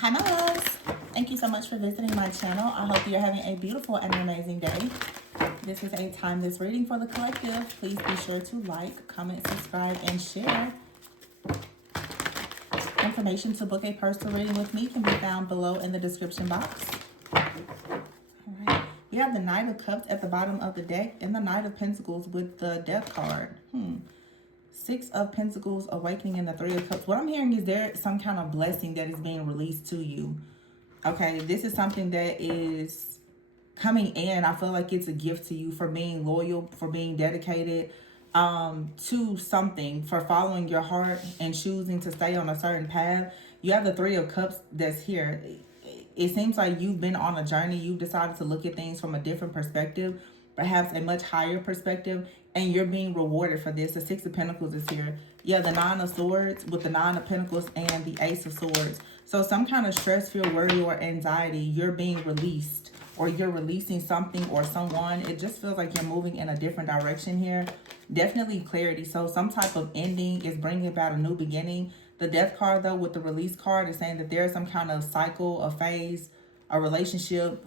Hi, my loves. Thank you so much for visiting my channel. I hope you're having a beautiful and amazing day. This is a timeless reading for the collective. Please be sure to like, comment, subscribe, and share. Information to book a personal reading with me can be found below in the description box. All right. We have the Knight of Cups at the bottom of the deck and the Knight of Pentacles with the Death card. Six of Pentacles, Awakening, and the Three of Cups. What I'm hearing is there some kind of blessing that is being released to you. Okay, this is something that is coming in. I feel like it's a gift to you for being loyal, for being dedicated to something, for following your heart and choosing to stay on a certain path. You have the Three of Cups that's here. It seems like you've been on a journey. You've decided to look at things from a different perspective, perhaps a much higher perspective, and you're being rewarded for this. The Six of Pentacles is here. Yeah, the Nine of Swords with the Nine of Pentacles and the Ace of Swords. So some kind of stress, fear, worry, or anxiety, you're being released, or you're releasing something or someone. It just feels like you're moving in a different direction here. Definitely clarity. So some type of ending is bringing about a new beginning. The Death card, though, with the Release card is saying that there's some kind of cycle, a phase, a relationship,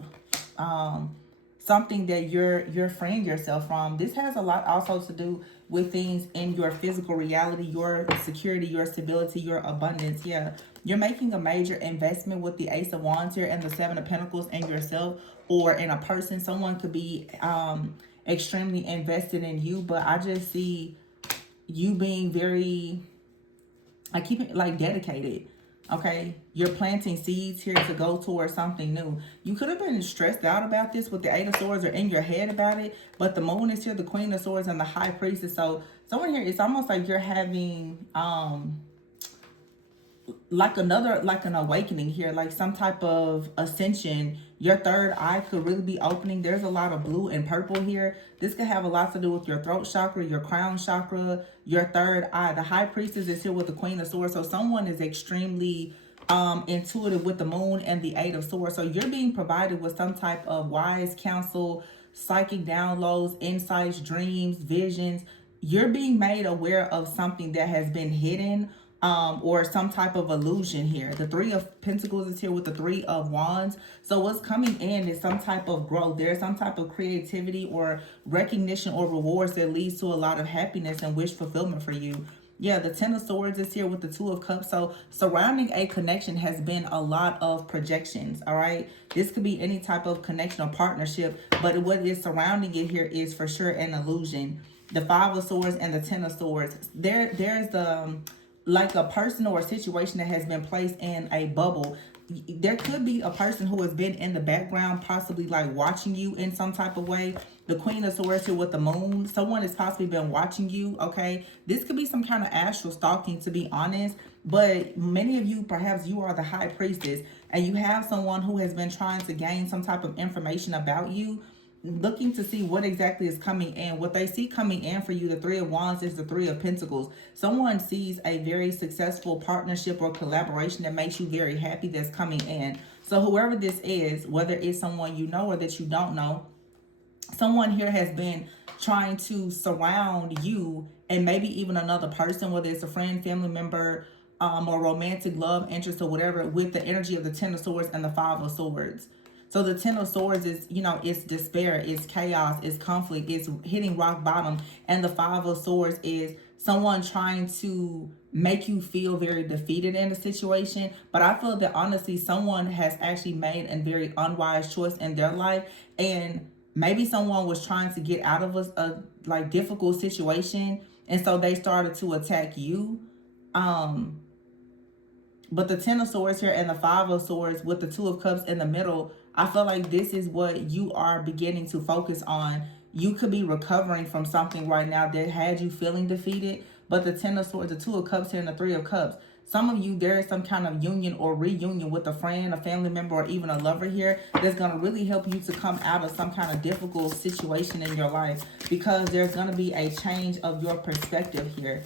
something that you're freeing yourself from. This has a lot also to do with things in your physical reality, your security, your stability, your abundance. Yeah, you're making a major investment with the Ace of Wands here and the Seven of Pentacles in yourself or in a person. Someone could be extremely invested in you, but I just see you being very, I keep it like dedicated. Okay, you're planting seeds here to go towards something new. You could have been stressed out about this with the Eight of Swords or in your head about it, but the Moon is here, the Queen of Swords, and the High Priestess. So someone here, it's almost like you're having like an awakening here, like some type of ascension. Your third eye could really be opening. There's a lot of blue and purple here. This could have a lot to do with your throat chakra, your crown chakra, your third eye. The High Priestess is here with the Queen of Swords. So someone is extremely intuitive with the Moon and the Eight of Swords. So you're being provided with some type of wise counsel, psychic downloads, insights, dreams, visions. You're being made aware of something that has been hidden, or some type of illusion here. The Three of Pentacles is here with the Three of Wands. So what's coming in is some type of growth. There's some type of creativity or recognition or rewards that leads to a lot of happiness and wish fulfillment for you. Yeah, the Ten of Swords is here with the Two of Cups. So surrounding a connection has been a lot of projections, all right? This could be any type of connection or partnership, but what is surrounding it here is for sure an illusion. The Five of Swords and the Ten of Swords. There's the like a person or a situation that has been placed in a bubble. There could be a person who has been in the background, possibly like watching you in some type of way. The Queen of Swords here with the Moon. Someone has possibly been watching you, okay? This could be some kind of astral stalking, to be honest. But many of you, perhaps you are the High Priestess, and you have someone who has been trying to gain some type of information about you, looking to see what exactly is coming in. What they see coming in for you, the Three of Wands, is the Three of Pentacles. Someone sees a very successful partnership or collaboration that makes you very happy that's coming in. So whoever this is, whether it's someone you know or that you don't know, someone here has been trying to surround you and maybe even another person, whether it's a friend, family member, or romantic love interest or whatever, with the energy of the Ten of Swords and the Five of Swords. So the Ten of Swords is, you know, it's despair, it's chaos, it's conflict, it's hitting rock bottom. And the Five of Swords is someone trying to make you feel very defeated in a situation. But I feel that honestly, someone has actually made a very unwise choice in their life. And maybe someone was trying to get out of a like difficult situation. And so they started to attack you. But the Ten of Swords here and the Five of Swords with the Two of Cups in the middle, I feel like this is what you are beginning to focus on. You could be recovering from something right now that had you feeling defeated. But the Ten of Swords, the Two of Cups here and the Three of Cups, some of you, there is some kind of union or reunion with a friend, a family member, or even a lover here that's going to really help you to come out of some kind of difficult situation in your life, because there's going to be a change of your perspective here.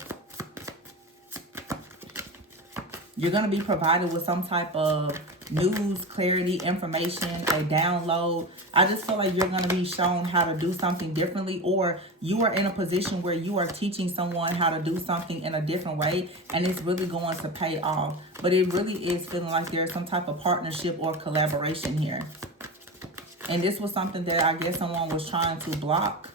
You're going to be provided with some type of news, clarity, information, a download. I just feel like you're going to be shown how to do something differently, or you are in a position where you are teaching someone how to do something in a different way, and it's really going to pay off. But it really is feeling like there's some type of partnership or collaboration here. And this was something that I guess someone was trying to block.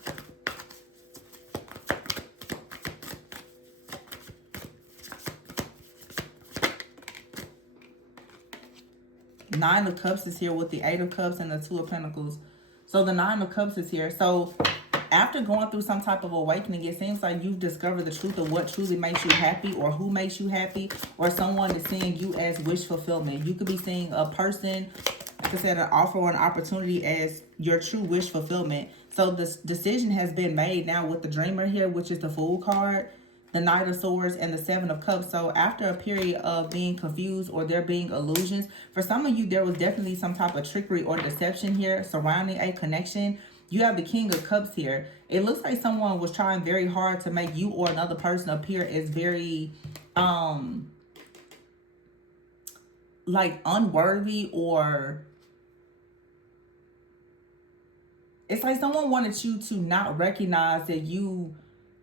Nine of Cups is here with the Eight of Cups and the Two of Pentacles. So the Nine of Cups is here. So after going through some type of awakening, it seems like you've discovered the truth of what truly makes you happy, or who makes you happy, or someone is seeing you as wish fulfillment. You could be seeing a person, like I said, an offer or an opportunity as your true wish fulfillment. So this decision has been made now with the Dreamer here, which is the Fool card, the Knight of Swords, and the Seven of Cups. So after a period of being confused or there being illusions, for some of you, there was definitely some type of trickery or deception here surrounding a connection. You have the King of Cups here. It looks like someone was trying very hard to make you or another person appear as very, like unworthy, or it's like someone wanted you to not recognize that you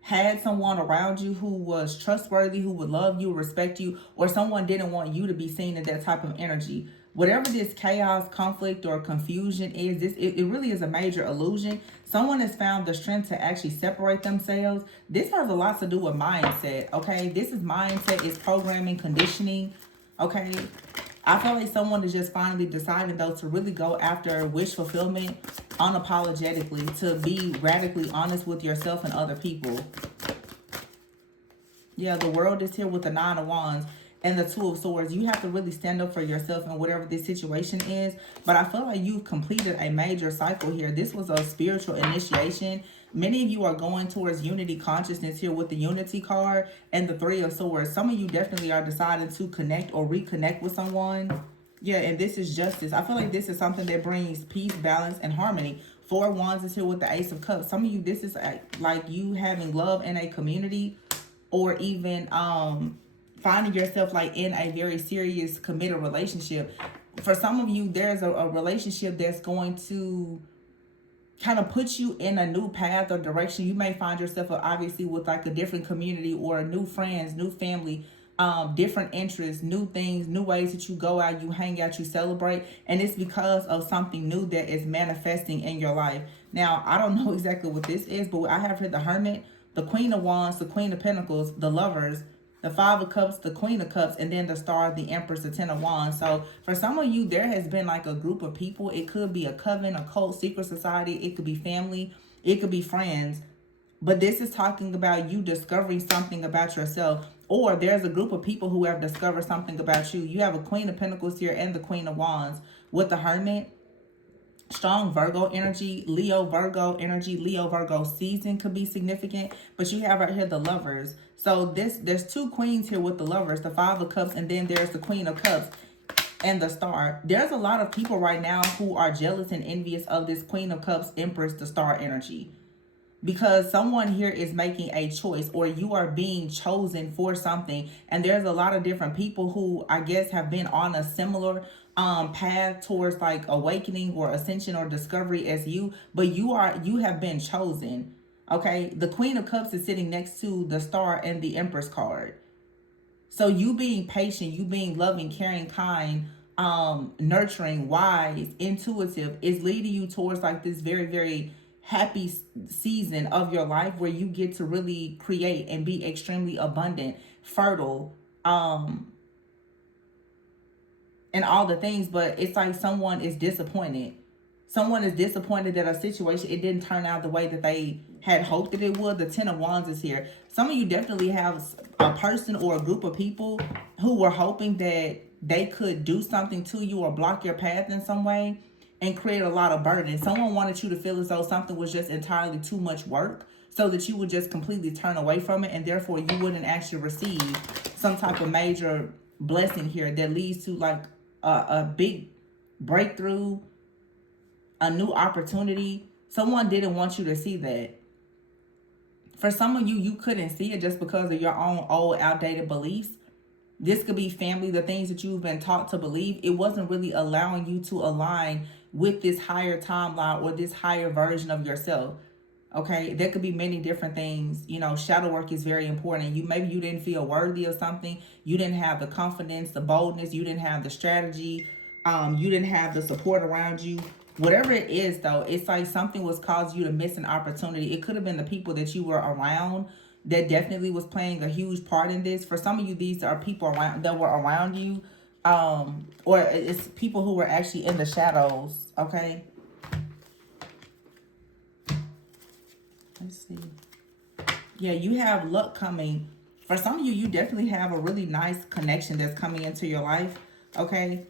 had someone around you who was trustworthy, who would love you, respect you, or someone didn't want you to be seen in that type of energy. Whatever this chaos, conflict, or confusion is, it really is a major illusion. Someone has found the strength to actually separate themselves. This has a lot to do with mindset, okay? This is mindset, it's programming, conditioning, okay? I feel like someone is just finally deciding, though, to really go after wish fulfillment unapologetically, to be radically honest with yourself and other people. Yeah, the World is here with the Nine of Wands and the Two of Swords. You have to really stand up for yourself in whatever this situation is. But I feel like you've completed a major cycle here. This was a spiritual initiation. Many of you are going towards unity consciousness here with the Unity card and the Three of Swords. Some of you definitely are deciding to connect or reconnect with someone. Yeah, and this is justice. I feel like this is something that brings peace, balance, and harmony. Four of Wands is here with the Ace of Cups. Some of you, this is like you having love in a community, or even finding yourself like in a very serious, committed relationship. For some of you, there's a relationship that's going to kind of put you in a new path or direction. You may find yourself obviously with like a different community, or new friends, new family, different interests, new things, new ways that you go out, you hang out, you celebrate. And it's because of something new that is manifesting in your life. Now, I don't know exactly what this is, but I have here the Hermit, the Queen of Wands, the Queen of Pentacles, the Lovers, the Five of Cups, the Queen of Cups, and then the Star, the Empress, the Ten of Wands. So for some of you, there has been like a group of people. It could be a coven, a cult, secret society. It could be family. It could be friends. But this is talking about you discovering something about yourself. Or there's a group of people who have discovered something about you. You have a Queen of Pentacles here and the Queen of Wands with the Hermit. Strong Virgo energy, Leo Virgo energy, Leo Virgo season could be significant. But you have right here the Lovers. So there's two queens here with the Lovers, the Five of Cups, and then there's the Queen of Cups and the Star. There's a lot of people right now who are jealous and envious of this Queen of Cups, Empress, the Star energy. Because someone here is making a choice, or you are being chosen for something. And there's a lot of different people who I guess have been on a similar path towards like awakening or ascension or discovery as you, but you have been chosen. Okay, the Queen of Cups is sitting next to the Star and the Empress card. So you being patient, you being loving, caring, kind, nurturing, wise, intuitive is leading you towards like this very, very happy season of your life where you get to really create and be extremely abundant, fertile, and all the things. But it's like someone is disappointed. Someone is disappointed that a situation, it didn't turn out the way that they had hoped that it would. The Ten of Wands is here. Some of you definitely have a person or a group of people who were hoping that they could do something to you or block your path in some way and create a lot of burden. Someone wanted you to feel as though something was just entirely too much work, so that you would just completely turn away from it, and therefore you wouldn't actually receive some type of major blessing here that leads to like a big breakthrough, a new opportunity. Someone didn't want you to see that. For some of you, you couldn't see it just because of your own old outdated beliefs. This could be family, the things that you've been taught to believe. It wasn't really allowing you to align with this higher timeline or this higher version of yourself. Okay, there could be many different things. You know, shadow work is very important. Maybe you didn't feel worthy of something. You didn't have the confidence, the boldness. You didn't have the strategy. You didn't have the support around you. Whatever it is, though, it's like something was causing you to miss an opportunity. It could have been the people that you were around that definitely was playing a huge part in this. For some of you, these are people around that were around you, or it's people who were actually in the shadows. Okay. Let's see. Yeah, you have luck coming. For some of you, you definitely have a really nice connection that's coming into your life. Okay.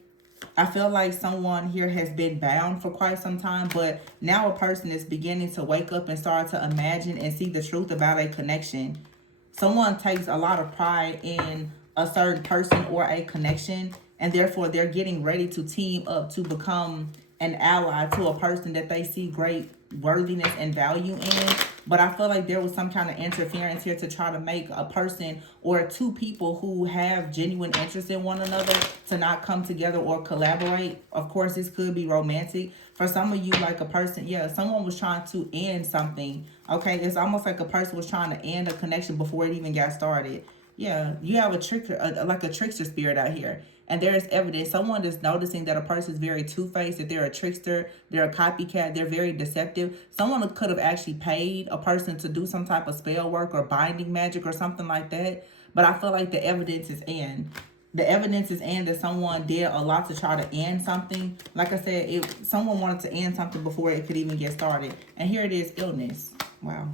I feel like someone here has been bound for quite some time, but now a person is beginning to wake up and start to imagine and see the truth about a connection. Someone takes a lot of pride in a certain person or a connection, and therefore they're getting ready to team up to become an ally to a person that they see great worthiness and value in. But I feel like there was some kind of interference here to try to make a person or two people who have genuine interest in one another to not come together or collaborate. Of course, this could be romantic. For some of you, like a person, yeah, someone was trying to end something. Okay, it's almost like a person was trying to end a connection before it even got started. Yeah, you have a trickster, like a trickster spirit out here. And there is evidence. Someone is noticing that a person is very two-faced, that they're a trickster, they're a copycat, they're very deceptive. Someone could have actually paid a person to do some type of spell work or binding magic or something like that. But I feel like the evidence is in. The evidence is in that someone did a lot to try to end something. Like I said, someone wanted to end something before it could even get started. And here it is, illness. Wow.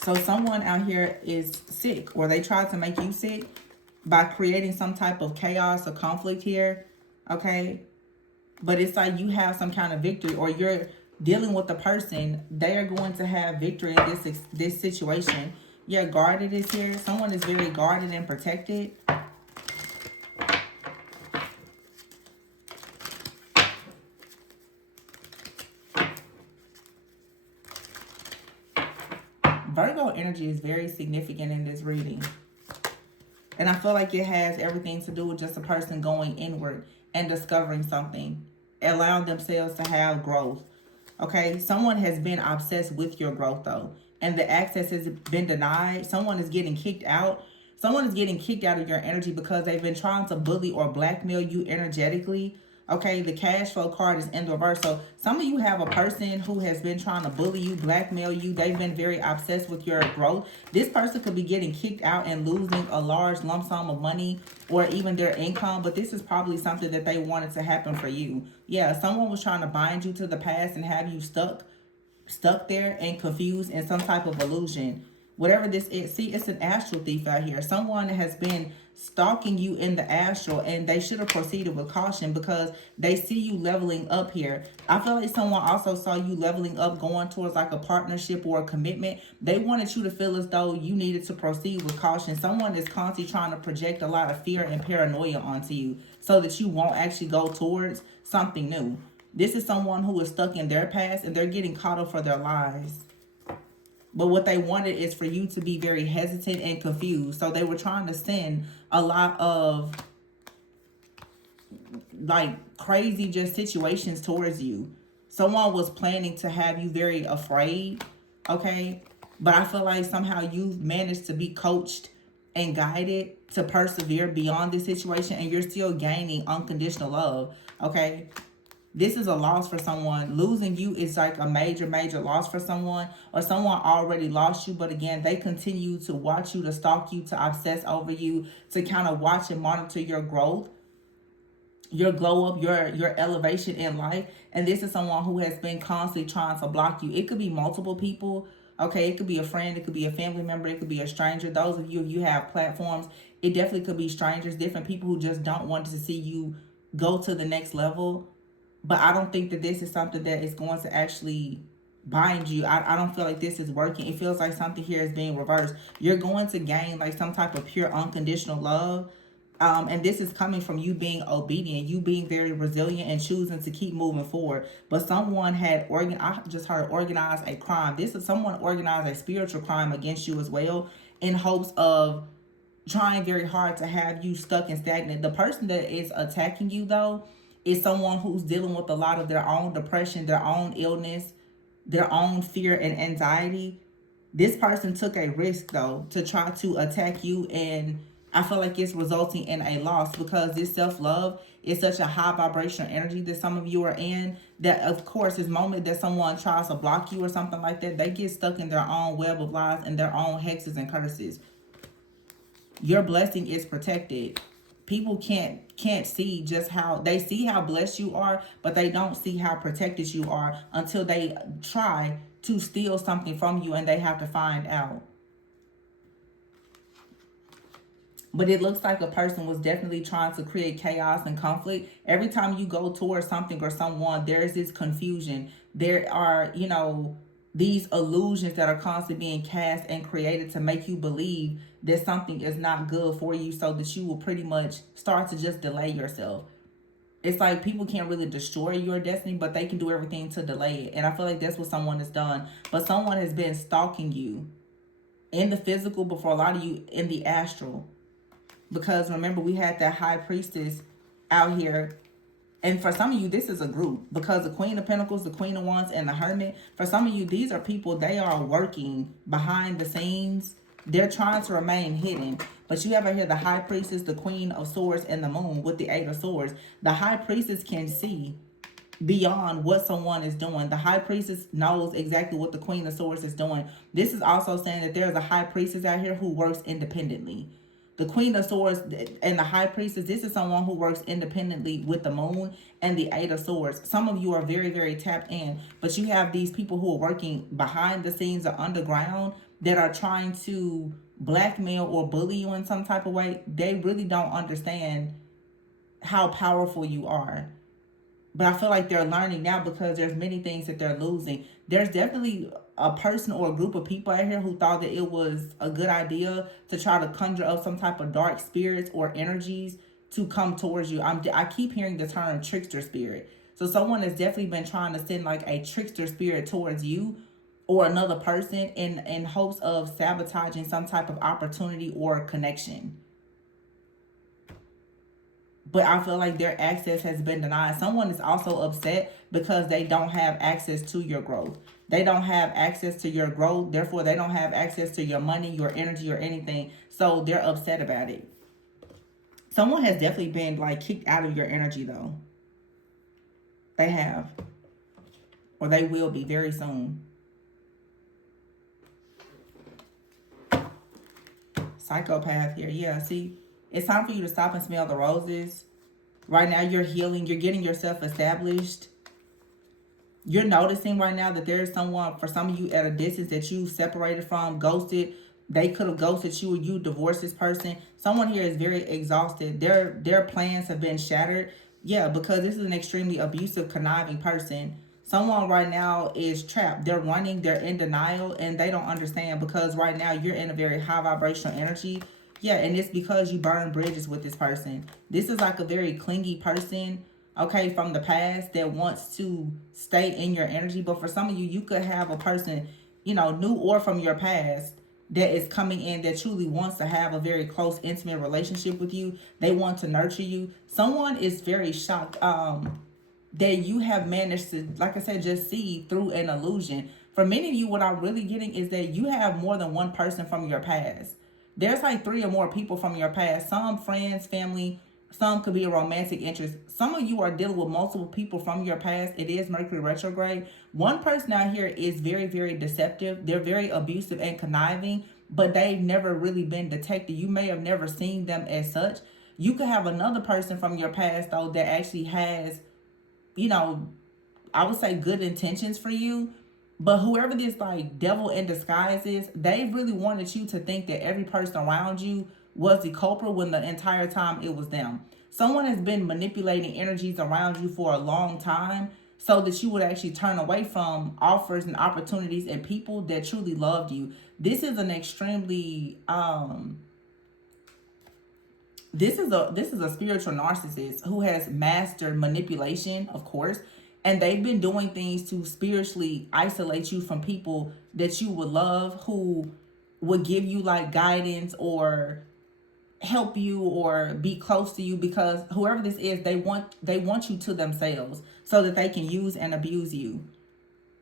So someone out here is sick, or they tried to make you sick by creating some type of chaos or conflict here, okay? But it's like you have some kind of victory, or you're dealing with the person. They are going to have victory in this situation. Yeah, guarded is here. Someone is very guarded and protected. Virgo energy is very significant in this reading. And I feel like it has everything to do with just a person going inward and discovering something, allowing themselves to have growth. Okay, someone has been obsessed with your growth though, and the access has been denied. Someone is getting kicked out. Someone is getting kicked out of your energy because they've been trying to bully or blackmail you energetically. Okay, the cash flow card is in the reverse. So some of you have a person who has been trying to bully you, blackmail you. They've been very obsessed with your growth. This person could be getting kicked out and losing a large lump sum of money or even their income. But this is probably something that they wanted to happen for you. Yeah, someone was trying to bind you to the past and have you stuck there and confused in some type of illusion. Whatever this is, see, it's an astral thief out here. Someone has been stalking you in the astral, and they should have proceeded with caution because they see you leveling up here. I feel like someone also saw you leveling up, going towards like a partnership or a commitment. They wanted you to feel as though you needed to proceed with caution. Someone is constantly trying to project a lot of fear and paranoia onto you so that you won't actually go towards something new. This is someone who is stuck in their past and they're getting caught up for their lives. But what they wanted is for you to be very hesitant and confused. So they were trying to send a lot of like crazy just situations towards you. Someone was planning to have you very afraid, okay? But I feel like somehow you've managed to be coached and guided to persevere beyond this situation, and you're still gaining unconditional love, okay? This is a loss for someone. Losing you is like a major, major loss for someone, or someone already lost you. But again, they continue to watch you, to stalk you, to obsess over you, to kind of watch and monitor your growth, your glow up, your elevation in life. And this is someone who has been constantly trying to block you. It could be multiple people. Okay, it could be a friend, it could be a family member, it could be a stranger. Those of you, if you have platforms, it definitely could be strangers, different people who just don't want to see you go to the next level. But I don't think that this is something that is going to actually bind you. I don't feel like this is working. It feels like something here is being reversed. You're going to gain like some type of pure unconditional love. And this is coming from you being obedient, you being very resilient and choosing to keep moving forward. But someone had I just heard organized a crime. This is someone organized a spiritual crime against you as well. in hopes of trying very hard to have you stuck and stagnant. The person that is attacking you, though, is someone who's dealing with a lot of their own depression, their own illness, their own fear and anxiety. This person took a risk, though, to try to attack you, and I feel like it's resulting in a loss, because this self-love is such a high vibrational energy that some of you are in, that of course this moment that someone tries to block you or something like that, they get stuck in their own web of lies and their own hexes and curses. Your blessing is protected. People can't see just how, they see how blessed you are, but they don't see how protected you are until they try to steal something from you and they have to find out. But it looks like a person was definitely trying to create chaos and conflict. Every time you go towards something or someone, there's this confusion. There are, these illusions that are constantly being cast and created to make you believe that something is not good for you, so that you will pretty much start to just delay yourself. It's like people can't really destroy your destiny, but they can do everything to delay it. And I feel like that's what someone has done. But someone has been stalking you in the physical, but for a lot of you in the astral. Because remember, we had that high priestess out here. And for some of you, this is a group, because the Queen of Pentacles, the Queen of Wands, and the Hermit, for some of you, these are people, they are working behind the scenes. They're trying to remain hidden. But you have out here the High Priestess, the Queen of Swords, and the Moon with the Eight of Swords. The High Priestess can see beyond what someone is doing. The High Priestess knows exactly what the Queen of Swords is doing. This is also saying that there's a High Priestess out here who works independently. The Queen of Swords and the High Priestess, this is someone who works independently with the Moon and the Eight of Swords. Some of you are very, very tapped in, but you have these people who are working behind the scenes or underground that are trying to blackmail or bully you in some type of way. They really don't understand how powerful you are. But I feel like they're learning now, because there's many things that they're losing. There's definitely a person or a group of people out here who thought that it was a good idea to try to conjure up some type of dark spirits or energies to come towards you. I keep hearing the term trickster spirit. So someone has definitely been trying to send like a trickster spirit towards you or another person in hopes of sabotaging some type of opportunity or connection. But I feel like their access has been denied. Someone is also upset because they don't have access to your growth. They don't have access to your growth. Therefore, they don't have access to your money, your energy, or anything. So they're upset about it. Someone has definitely been like kicked out of your energy, though. They have. Or they will be very soon. Psychopath here. Yeah, see? It's time for you to stop and smell the roses. Right now, you're healing. You're getting yourself established. You're noticing right now that there's someone, for some of you, at a distance that you separated from, ghosted. They could have ghosted you, or you divorced this person. Someone here is very exhausted. Their plans have been shattered. Yeah, because this is an extremely abusive, conniving person. Someone right now is trapped. They're running. They're in denial, and they don't understand, because right now you're in a very high vibrational energy. Yeah, and it's because you burn bridges with this person. This is like a very clingy person, okay, from the past that wants to stay in your energy. But for some of you, you could have a person, new or from your past, that is coming in that truly wants to have a very close, intimate relationship with you. They want to nurture you. Someone is very shocked that you have managed to, like I said, just see through an illusion. For many of you, what I'm really getting is that you have more than one person from your past. There's like 3 or more people from your past. Some friends, family, some could be a romantic interest. Some of you are dealing with multiple people from your past. It is Mercury retrograde. One person out here is very, very deceptive. They're very abusive and conniving, but they've never really been detected. You may have never seen them as such. You could have another person from your past, though, that actually has, I would say good intentions for you. But whoever this like devil in disguise is, they really wanted you to think that every person around you was the culprit when the entire time it was them. Someone has been manipulating energies around you for a long time so that you would actually turn away from offers and opportunities and people that truly loved you. This is an extremely this is a spiritual narcissist who has mastered manipulation, of course. And they've been doing things to spiritually isolate you from people that you would love, who would give you like guidance or help you or be close to you, because whoever this is, they want you to themselves so that they can use and abuse you.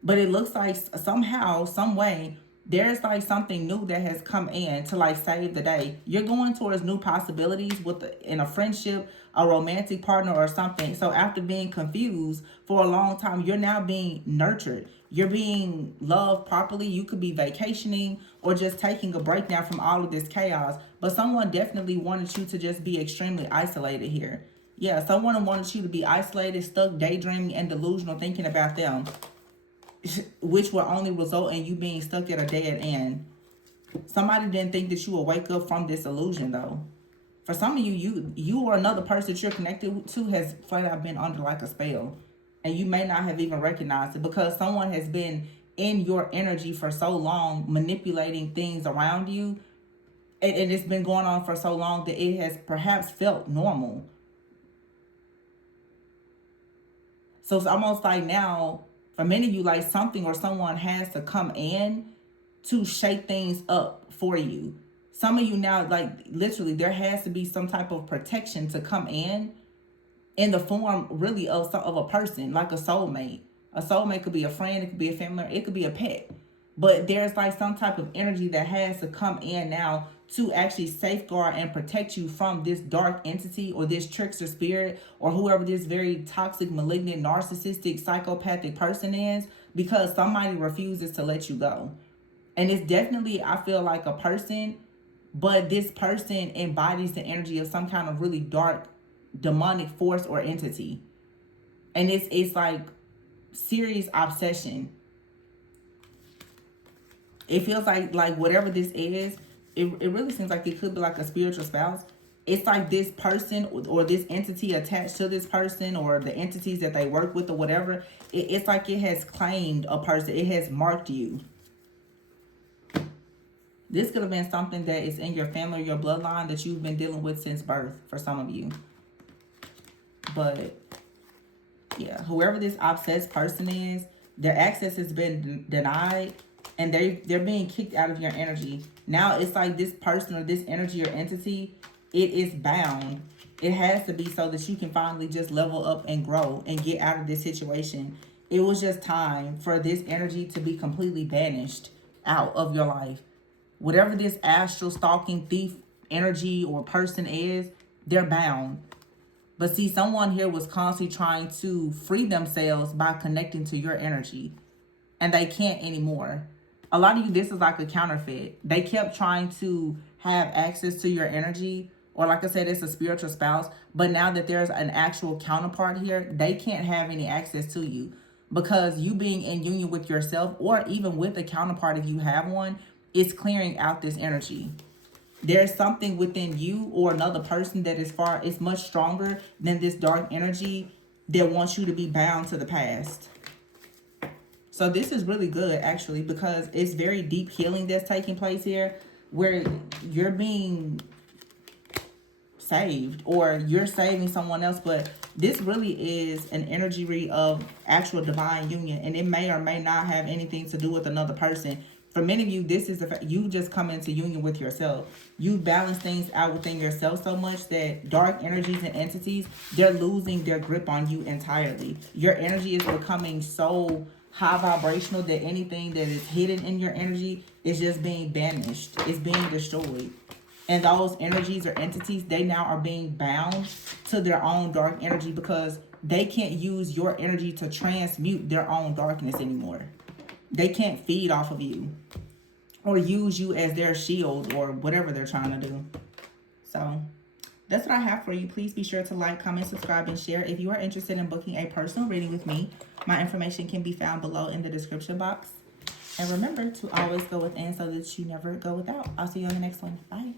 But it looks like somehow, some way, there's like something new that has come in to like save the day. You're going towards new possibilities in a friendship, a romantic partner, or something. So after being confused for a long time, you're now being nurtured. You're being loved properly. You could be vacationing or just taking a break now from all of this chaos. But someone definitely wanted you to just be extremely isolated here. Yeah, someone wanted you to be isolated, stuck, daydreaming, and delusional, thinking about them, which will only result in you being stuck at a dead end. Somebody didn't think that you would wake up from this illusion, though. For some of you or another person that you're connected to has flat out been under like a spell, and you may not have even recognized it, because someone has been in your energy for so long, manipulating things around you, and it's been going on for so long that it has perhaps felt normal. So it's almost like now, for many of you, like something or someone has to come in to shake things up for you. Some of you now, like literally, there has to be some type of protection to come in the form really of a person, like a soulmate. A soulmate could be a friend, it could be a family, it could be a pet. But there's like some type of energy that has to come in now to actually safeguard and protect you from this dark entity or this trickster spirit or whoever this very toxic, malignant, narcissistic, psychopathic person is, because somebody refuses to let you go. And it's definitely, I feel like, a person, but this person embodies the energy of some kind of really dark, demonic force or entity. And it's like serious obsession. It feels like whatever this is, it really seems like it could be like a spiritual spouse. It's like this person or this entity attached to this person or the entities that they work with or whatever. It's like it has claimed a person. It has marked you. This could have been something that is in your family or your bloodline that you've been dealing with since birth for some of you. But yeah, whoever this obsessed person is, their access has been denied. And they're being kicked out of your energy. Now it's like this person or this energy or entity, it is bound. It has to be so that you can finally just level up and grow and get out of this situation. It was just time for this energy to be completely banished out of your life. Whatever this astral stalking thief energy or person is, they're bound. But see, someone here was constantly trying to free themselves by connecting to your energy. And they can't anymore. A lot of you, this is like a counterfeit. They kept trying to have access to your energy, or like I said, it's a spiritual spouse. But now that there's an actual counterpart here, they can't have any access to you, because you being in union with yourself, or even with a counterpart if you have one, is clearing out this energy. There's something within you or another person that is much stronger than this dark energy that wants you to be bound to the past. So this is really good, actually, because it's very deep healing that's taking place here, where you're being saved or you're saving someone else. But this really is an energy of actual divine union, and it may or may not have anything to do with another person. For many of you, this is the fact you just come into union with yourself. You balance things out within yourself so much that dark energies and entities, they're losing their grip on you entirely. Your energy is becoming so high vibrational that anything that is hidden in your energy is just being banished. It's being destroyed. And those energies or entities, they now are being bound to their own dark energy, because they can't use your energy to transmute their own darkness anymore. They can't feed off of you or use you as their shield or whatever they're trying to do. So that's what I have for you. Please be sure to like, comment, subscribe, and share. If you are interested in booking a personal reading with me, my information can be found below in the description box. And remember to always go within so that you never go without. I'll see you on the next one. Bye.